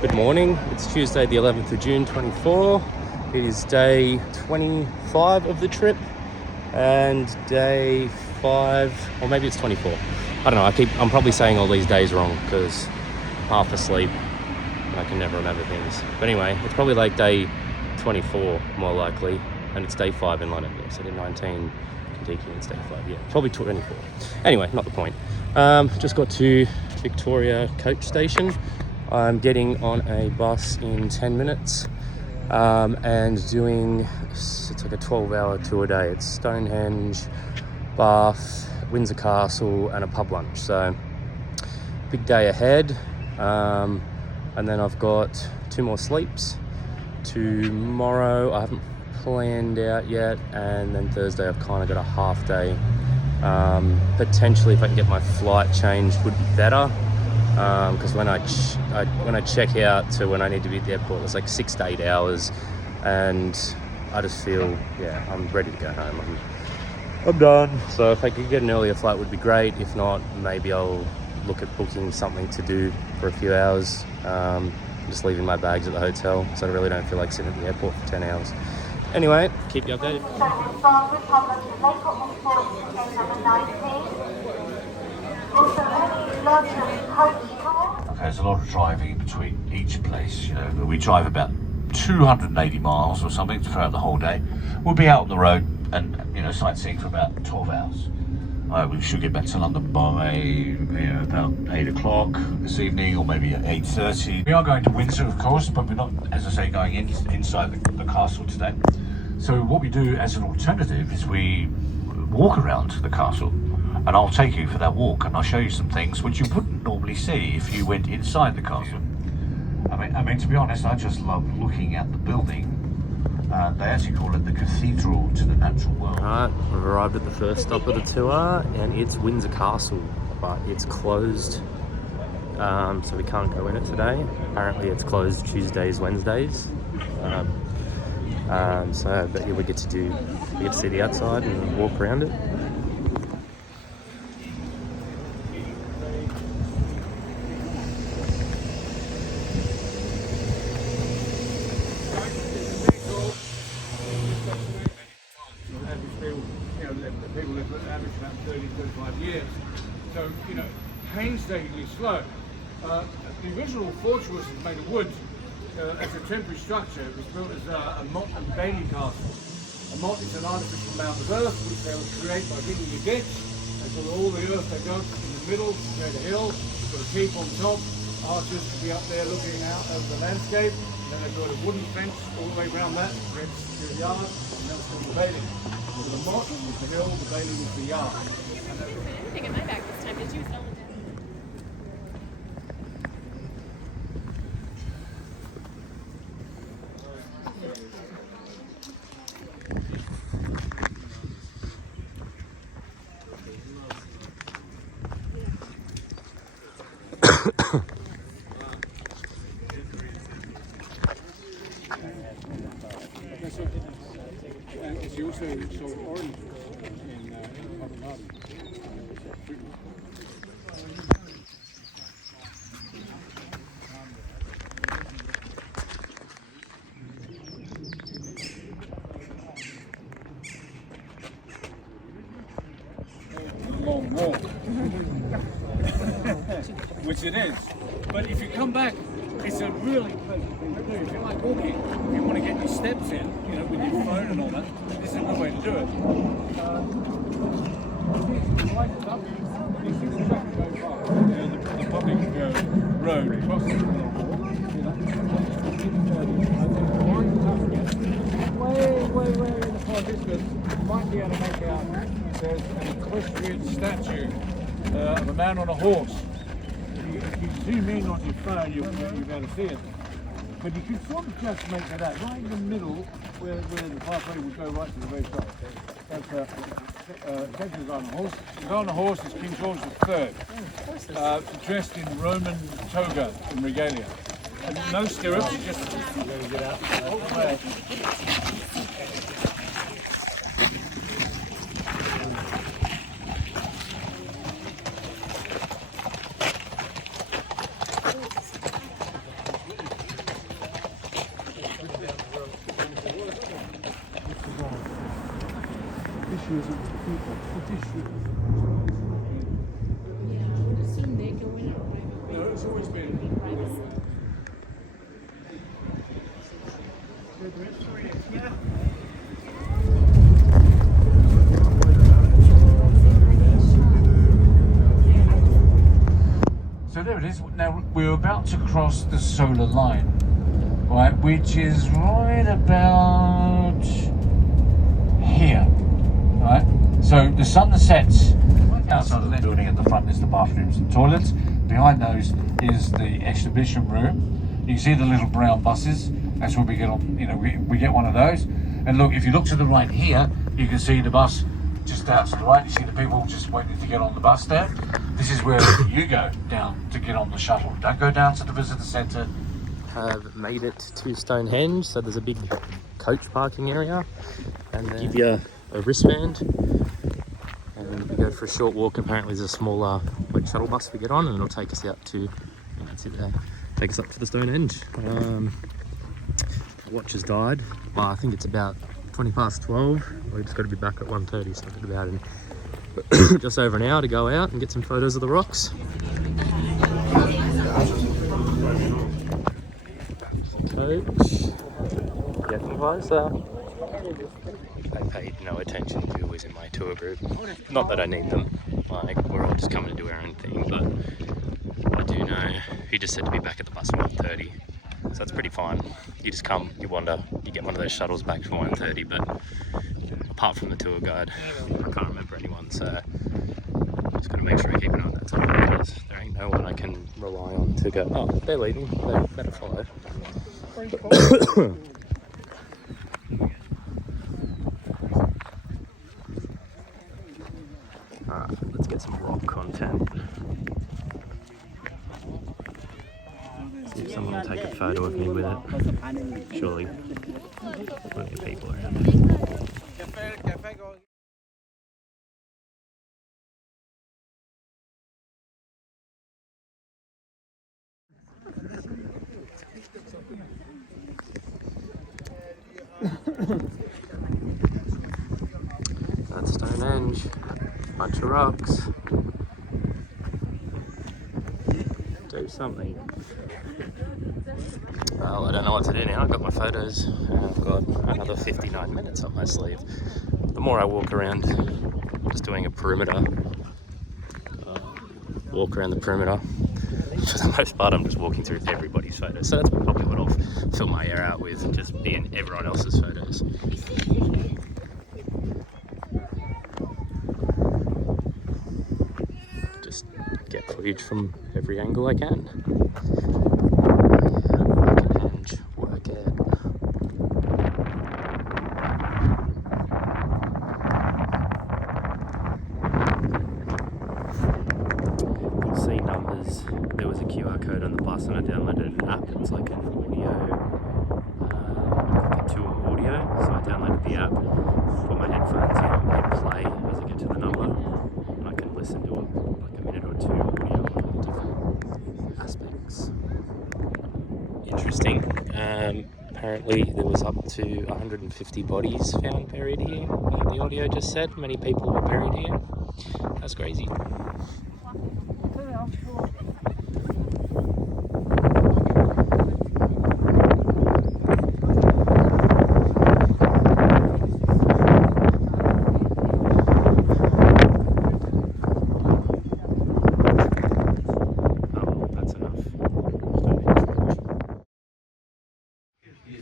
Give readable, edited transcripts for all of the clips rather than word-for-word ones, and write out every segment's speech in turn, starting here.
Good morning, it's Tuesday the 11th of June 24. It is day 25 of the trip and day 5, or maybe it's 24. I don't know, I'm probably saying all these days wrong because half asleep and I can never remember things. But anyway, it's probably like day 24 more likely, and it's day 5 in London. Yeah, so day 19 Kentucky and it's day 5, yeah, probably 24. Anyway, not the point. Just got to Victoria Coach Station. I'm getting on a bus in 10 minutes and doing, it's like a 12-hour tour day. It's Stonehenge, Bath, Windsor Castle and a pub lunch. So big day ahead. And then I've got 2 more sleeps. Tomorrow I haven't planned out yet, and then Thursday I've kind of got a half day. Potentially if I can get my flight changed would be better. Because when I check out to when I need to be at the airport, it's like 6 to 8 hours, and I just feel, yeah, I'm ready to go home. I'm done. So if I could get an earlier flight would be great. If not, maybe I'll look at booking something to do for a few hours. Just leaving my bags at the hotel, so I really don't feel like sitting at the airport for 10 hours. Anyway, keep you updated. There's a lot of driving between each place. You know, we drive about 280 miles or something throughout the whole day. We'll be out on the road and, you know, sightseeing for about 12 hours. We should get back to London by, you know, about 8 o'clock this evening, or maybe at 8:30. We are going to Windsor, of course, but we're not, as I say, going inside the castle today. So what we do as an alternative is we walk around the castle, and I'll take you for that walk, and I'll show you some things which you wouldn't normally see if you went inside the castle. I mean, to be honest, I just love looking at the building. They actually call it the cathedral to the natural world. Alright, we've arrived at the first stop of the tour, and it's Windsor Castle, but it's closed, so we can't go in it today. Apparently it's closed Tuesdays, Wednesdays. But yeah, we get to see the outside and walk around it. People live at average about 30, 35 years. So, you know, painstakingly slow. The original fortress was made of wood as a temporary structure. It was built as a motte and bailey castle. A motte is an artificial mound of earth which they will create by digging a ditch. They've got all the earth they dug in the middle to create a hill. They've got a keep on top. Archers can be up there looking out over the landscape. And then they've got a wooden fence all the way around that, creates a secure yard, and that's called the bailey. The motte was the hill, the bailey was the yard. Anything in my bag this time, did you sell it? She also sold oranges in Copenhagen. Long walk, which it is. But if you come back, it's a really pleasant thing to do. If you like walking, if you want to get your steps in, you know, with your phone and all that, this is a good way to do it. The public road crosses way in the far distance. You might be able to make out there's an equestrian statue of a man on a horse. If you zoom in on your phone, you'll be able to see it. But you can sort of just make that out, right in the middle, where the pathway would go right to the very top. That's the guy on a horse. The guy on a horse is King George III, dressed in Roman toga and regalia. And no stirrups, just get out. shoes and people. Put these shoes. No, it's always been. So there it is. Now we're about to cross the solar line, right, which is right about here, right? So the sun sets outside of the building. At the front is the bathrooms and toilets. Behind those is the exhibition room. You can see the little brown buses. That's where we get on. You know, we get one of those. And look, if you look to the right here, you can see the bus just out to the right. You see the people just waiting to get on the bus there. This is where you go down to get on the shuttle. Don't go down to the visitor centre. Have made it to Stonehenge, so there's a big coach parking area, and they give you a wristband, and we go for a short walk. Apparently there's a smaller like shuttle bus we get on, and it'll take us out to, that's it there, take us up to the Stonehenge. My watch has died, but I think it's about 20 past 12. We've just got to be back at 1:30, so I've got about just over an hour to go out and get some photos of the rocks. Coach, getting closer. I paid no attention to who was in my tour group. Not that I need them, like we're all just coming to do our own thing, but I do know he just said to be back at the bus at 1:30, so that's pretty fine. You just come, you wander, you get one of those shuttles back from 1:30, but apart from the tour guide, I can't remember anyone, so I'm just going to make sure I keep an eye on that time, because there ain't no one I can rely on to go, oh, they're leaving, they better follow. Alright, let's get some rock content. See if someone will take a photo of me with it. Surely. Plenty of people around. That's Stonehenge. Bunch of rocks. Do something. Well, I don't know what to do now. I've got my photos and I've got another 59 minutes up my sleeve. The more I walk around, just doing a perimeter, walk around the perimeter. For the most part, I'm just walking through everybody's photos. So that's probably what I'll fill my hair out with, just being everyone else's photos. Just get footage from every angle I can. Stonehenge, work it. You'll see numbers. There was a QR code on the bus and I downloaded an app. It's like an audio, like a tour audio. So I downloaded the app, put my headphones in, and hit play as I get to the number, and I can listen to it like a minute or two audio on different aspects. Interesting. Apparently there was up to 150 bodies found buried here. The audio just said many people were buried here. That's crazy.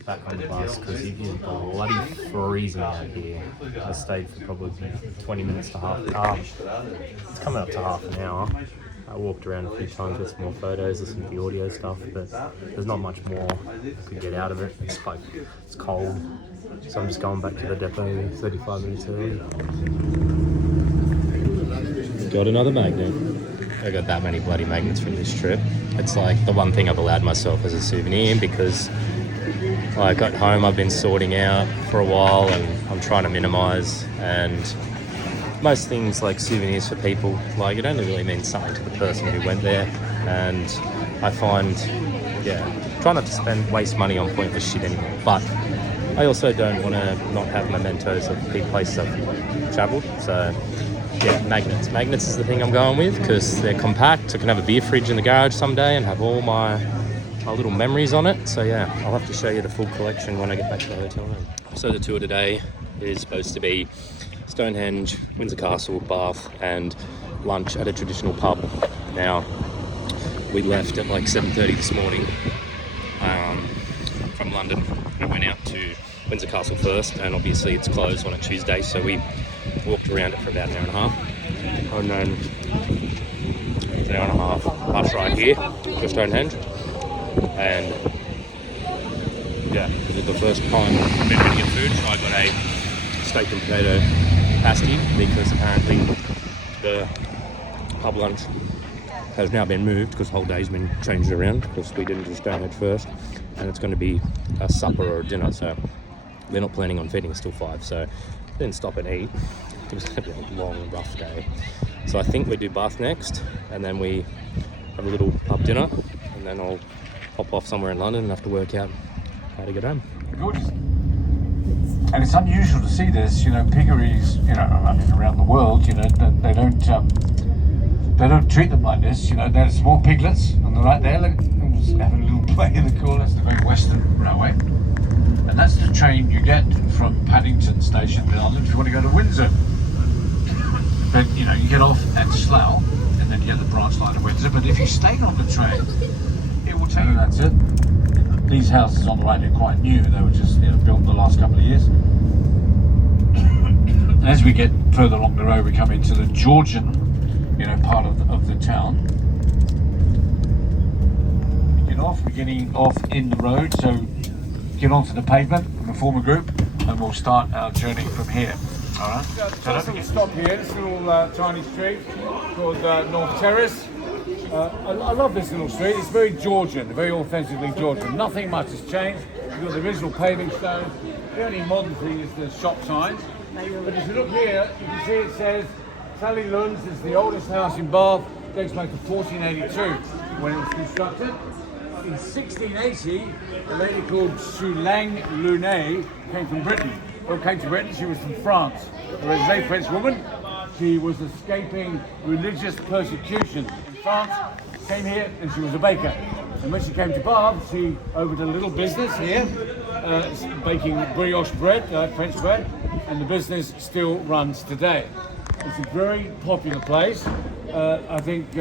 Back on the bus because it is bloody freezing out here. I stayed for probably 20 minutes to half an hour. It's coming up to half an hour. I walked around a few times with some more photos, listened to the audio stuff, but there's not much more I could get out of it. It's cold, so I'm just going back to the depot 35 minutes early. Got another magnet. I got that many bloody magnets from this trip. It's like the one thing I've allowed myself as a souvenir because like at home I've been sorting out for a while and I'm trying to minimize, and most things like souvenirs for people, like it only really means something to the person who went there, and I find, yeah, try not to waste money on pointless shit anymore, but I also don't want to not have mementos of big places I've travelled. So yeah, magnets. Magnets is the thing I'm going with because they're compact. I can have a beer fridge in the garage someday and have all my little memories on it. So yeah, I'll have to show you the full collection when I get back to the hotel room. So the tour today is supposed to be Stonehenge, Windsor Castle, Bath, and lunch at a traditional pub. Now, we left at like 7:30 this morning from London and went out to Windsor Castle first, and obviously it's closed on a Tuesday, so we walked around it for about an hour and a half, and then an hour and a half bus ride here to Stonehenge. And yeah, this is the first time I've been really get food, so I got a steak and potato pasty because apparently the pub lunch has now been moved because the whole day's been changed around because we didn't do Stonehenge first, and it's going to be a supper or a dinner, so they're not planning on feeding us till 5, so we didn't stop and eat. It was going to be a long, rough day. So I think we do Bath next, and then we have a little pub dinner, and then I'll pop off somewhere in London and have to work out how to get home. Gorgeous. And it's unusual to see this, you know, piggeries, you know, I mean, around the world, you know, they don't treat them like this, you know. They're small piglets on the right there. Look, I'm just having a little play in the corner. That's the Great Western Railway. And that's the train you get from Paddington Station in London if you want to go to Windsor. But, you know, you get off at Slough and then you get the branch line to Windsor. But if you stay on the train, it will take you, that's it. These houses on the right are quite new. They were just, you know, built in the last couple of years. As we get further along the road, we come into the Georgian, you know, part of the town. We're getting off in the road, so get onto the pavement and form a group, and we'll start our journey from here. All right. So we'll stop here. This little tiny street called North Terrace. I love this little street. It's very Georgian, very authentically Georgian. Nothing much has changed. You've got the original paving stones. The only modern thing is the shop signs. But if you look here, you can see it says Sally Lund's is the oldest house in Bath. Dates back to 1482 when it was constructed. In 1680, a lady called Sulang Lunay came from Britain. Well, came to Britain, she was from France. A resident French woman. She was escaping religious persecution in France, came here, and she was a baker. And when she came to Bath, she opened a little business here, baking brioche bread, French bread, and the business still runs today. It's a very popular place. I think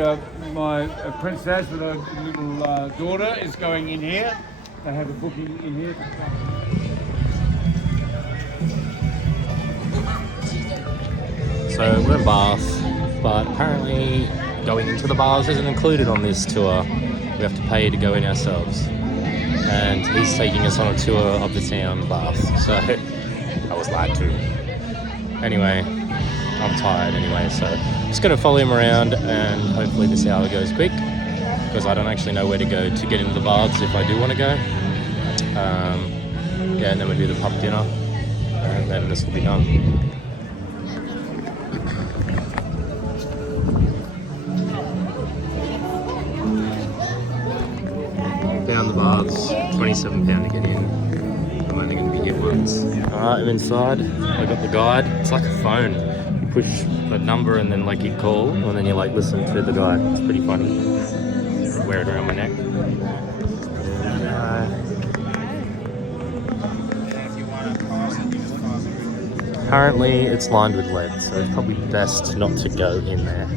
my princess with her little daughter is going in here. They have a booking in here. So we're in Bath, but apparently going into the baths isn't included on this tour. We have to pay to go in ourselves. And he's taking us on a tour of the town, Bath. So I was lied to. Anyway, I'm tired anyway, so I'm just going to follow him around, and hopefully this hour goes quick, because I don't actually know where to go to get into the baths if I do want to go. Yeah, and then we do the pub dinner, and then this will be done. Down the baths, £27 to get in. I'm only going to be here once. Alright, I'm inside. I got the guide. It's like a phone. You push a number and then like you call, and then you like listen to the guide. It's pretty funny. Wear it around my neck. Apparently it's lined with lead, so it's probably best not to go in there.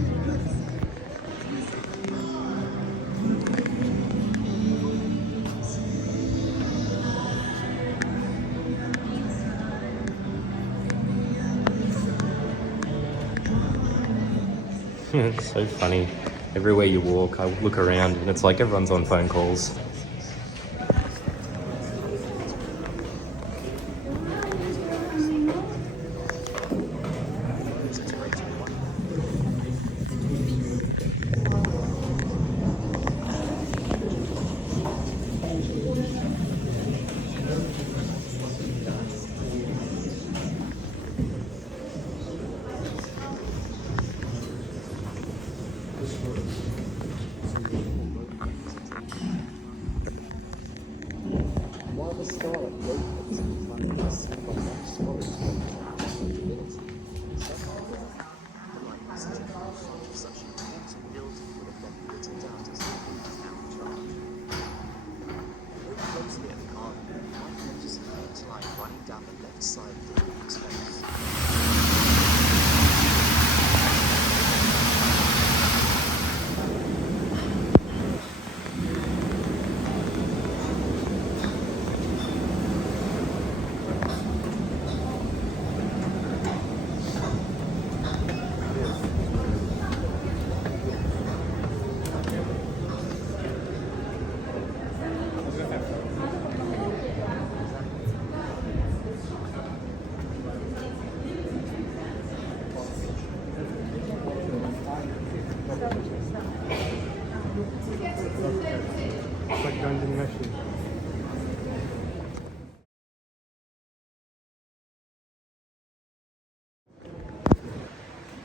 It's so funny. Everywhere you walk, I look around and it's like everyone's on phone calls.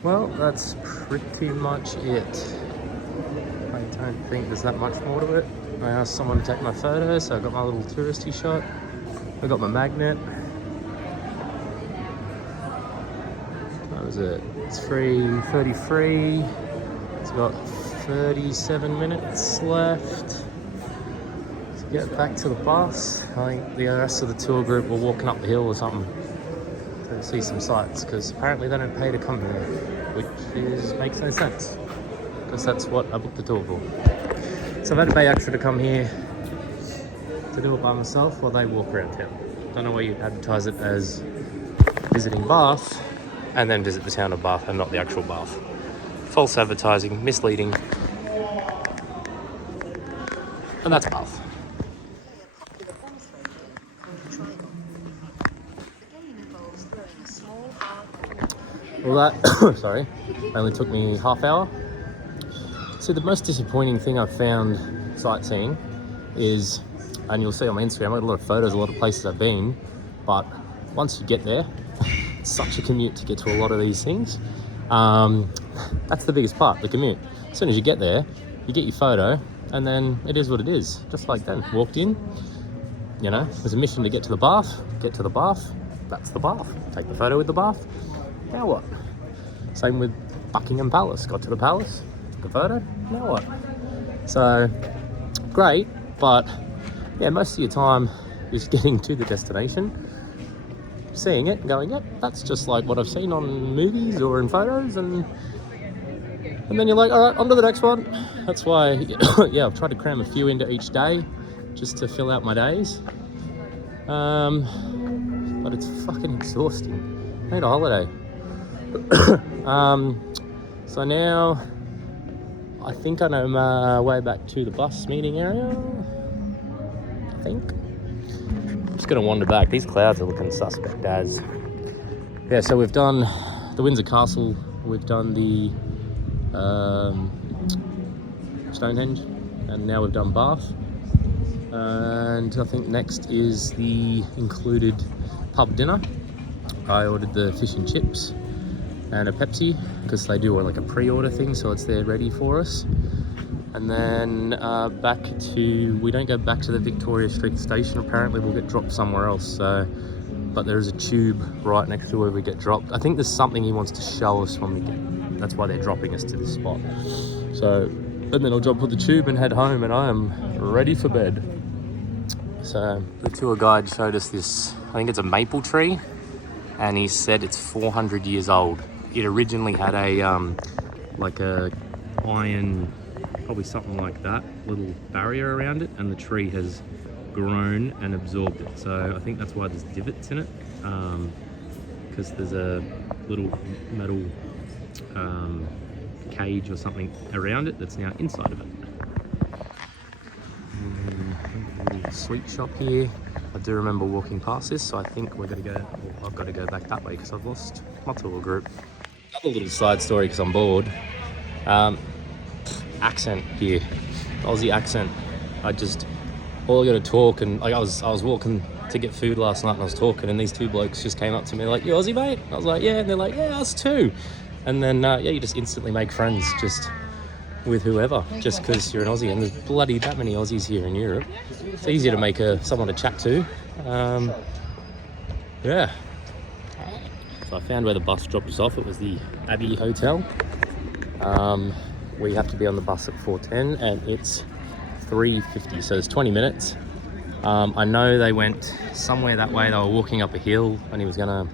Well, that's pretty much it. I don't think there's that much more to it. I asked someone to take my photo, so I got my little touristy shot. I got my magnet. What was it? It's 3:33. It's got 37 minutes left to get back to the bus. I think the rest of the tour group were walking up the hill or something to see some sights, because apparently they don't pay to come here, which makes no sense, because that's what I booked the tour for. So I've had to pay extra to come here to do it by myself while they walk around town. Don't know why you advertise it as visiting Bath and then visit the town of Bath and not the actual Bath. False advertising, misleading, and that's Bath. Well, that sorry, only took me half hour. So the most disappointing thing I've found sightseeing is, and you'll see on my Instagram, I got a lot of photos, a lot of places I've been, but once you get there, it's such a commute to get to a lot of these things. That's the biggest part, the commute. As soon as you get there, you get your photo, and then it is what it is. Just like then, walked in, you know, there's a mission to get to the bath, that's the bath. Take the photo with the bath, now what? Same with Buckingham Palace, got to the palace, took the photo, now what? So, great, but yeah, most of your time is getting to the destination, seeing it and going, yep, that's just like what I've seen on movies or in photos, and then you're like, all right, on to the next one. That's why, yeah, I've tried to cram a few into each day just to fill out my days. But it's fucking exhausting. I need a holiday. So now I think I know my way back to the bus meeting area. I think. I'm just gonna wander back. These clouds are looking suspect as. Yeah, so we've done the Windsor Castle, we've done the Stonehenge, and now we've done Bath. And I think next is the included pub dinner. I ordered the fish and chips and a Pepsi, because they do like a pre-order thing, so it's there ready for us. And then we don't go back to the Victoria Street station, apparently we'll get dropped somewhere else. So, but there is a tube right next to where we get dropped. I think there's something he wants to show us when we get, that's why they're dropping us to this spot. So, and then I'll jump on the tube and head home, and I am ready for bed. So the tour guide showed us this, I think it's a maple tree, and he said it's 400 years old. It originally had a like a iron, probably something like that, little barrier around it, and the tree has grown and absorbed it. So I think that's why there's divots in it, because there's a little metal cage or something around it that's now inside of it. Sweet shop here. I do remember walking past this, so I think we're gonna go, well, I've got to go back that way because I've lost my tour group. Another little side story because I'm bored. Accent here, Aussie accent. All I got to talk, and like I was walking to get food last night and I was talking, and these two blokes just came up to me like, "You Aussie, mate?" I was like, "Yeah," and they're like, "Yeah, us too." And then yeah, you just instantly make friends just with whoever, just because you're an Aussie, and there's bloody that many Aussies here in Europe. It's easier to make someone to chat to Yeah. So I found where the bus dropped us off. It was the Abbey Hotel. We have to be on the bus at 4:10 and it's 3:50, so it's 20 minutes. I know they went somewhere that way. They were walking up a hill and he was gonna,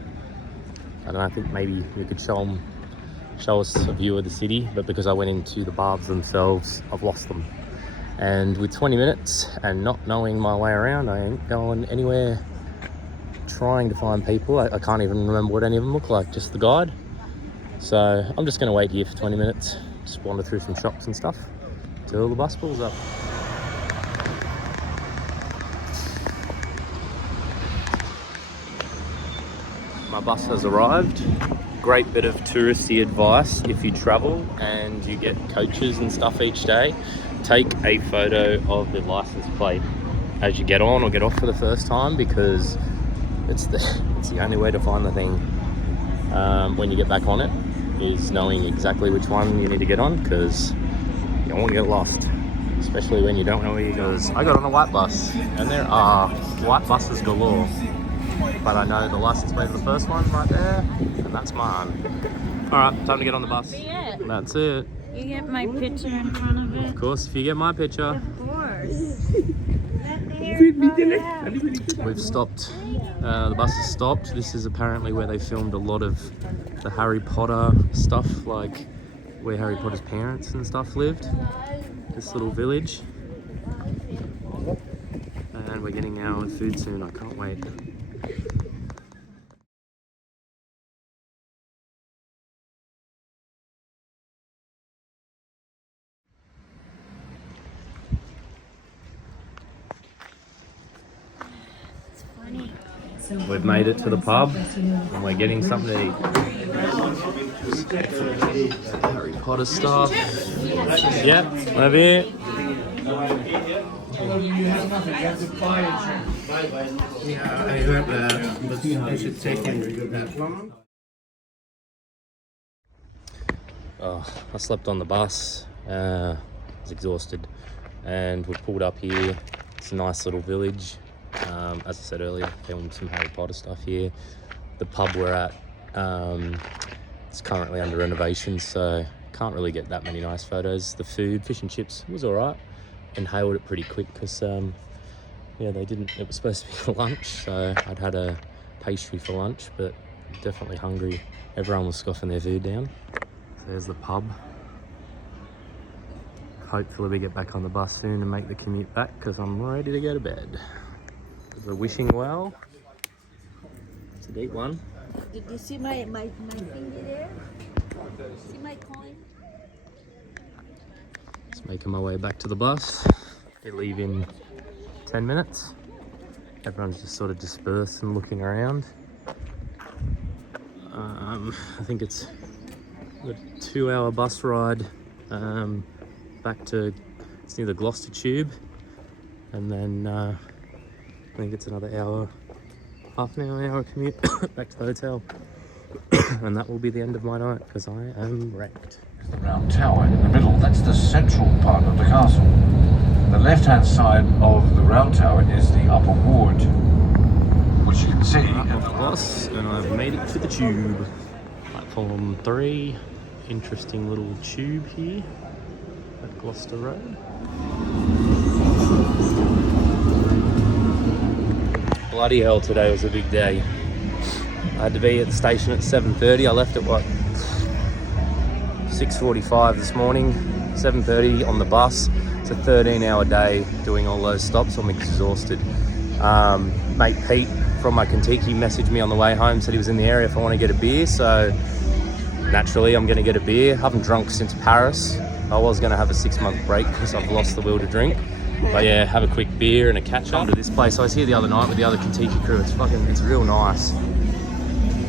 I don't know, I think maybe we could show us a view of the city, but because I went into the baths themselves, I've lost them. And with 20 minutes and not knowing my way around, I ain't going anywhere trying to find people. I can't even remember what any of them look like, just the guide. So I'm just gonna wait here for 20 minutes, just wander through some shops and stuff till the bus pulls up. My bus has arrived. Great bit of touristy advice if you travel and you get coaches and stuff each day. Take a photo of the license plate as you get on or get off for the first time, because it's the only way to find the thing when you get back on it, is knowing exactly which one you need to get on, because you don't want to get lost, especially when you don't know where you're going. I got on a white bus and there are white buses galore, but I know the license plate of the first one right there, and that's mine. Alright, time to get on the bus. That's it. You get my picture in front of it? Of course, if you get my picture. Of course. We've stopped, the bus has stopped. This is apparently where they filmed a lot of the Harry Potter stuff, like where Harry Potter's parents and stuff lived. This little village. And we're getting our food soon, I can't wait. We've made it to the pub and we're getting something to eat. Harry Potter stuff. Yep, over here. Oh, I slept on the bus. I was exhausted, and we pulled up here. It's a nice little village. As I said earlier, filmed some Harry Potter stuff here. The pub we're at, it's currently under renovation, so can't really get that many nice photos. The food, fish and chips, was alright. Inhaled it pretty quick because, yeah, it was supposed to be for lunch, so I'd had a pastry for lunch, but definitely hungry. Everyone was scoffing their food down. So there's the pub. Hopefully we get back on the bus soon and make the commute back, because I'm ready to go to bed. We're wishing well. It's a deep one. Did you see my finger there? See my coin? Just making my way back to the bus. They leave in 10 minutes. Everyone's just sort of dispersed and looking around. I think it's a 2-hour bus ride back to, it's near the Gloucester Tube, and then I think it's another hour, half an hour commute back to the hotel. And that will be the end of my night, because I am wrecked. The round tower in the middle, that's the central part of the castle. The left-hand side of the round tower is the upper ward, which you can see. Off the bus, and I've made it to the tube. Platform 3, interesting little tube here at Gloucester Road. Bloody hell, today was a big day. I had to be at the station at 7:30. I left at 6:45 this morning, 7:30 on the bus. It's a 13-hour day doing all those stops. I'm exhausted. Mate Pete from my Kentucky messaged me on the way home, said he was in the area if I want to get a beer, so naturally I'm going to get a beer. I haven't drunk since Paris. I was going to have a 6-month break because I've lost the will to drink. But yeah, have a quick beer and a catch up to this place. I was here the other night with the other Kentucky crew. It's real nice.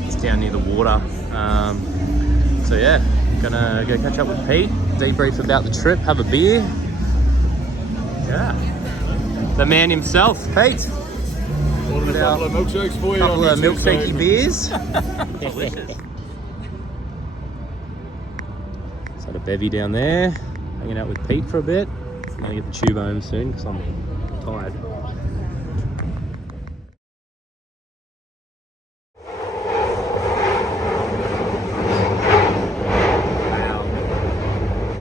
It's down near the water. So yeah, gonna go catch up with Pete, debrief about the trip, have a beer. Yeah. The man himself, Pete. Ordered a couple of milkshakes for you. Couple of milkshakey beers. Delicious. So a bevy down there, hanging out with Pete for a bit. I'm gonna get the tube home soon because I'm tired.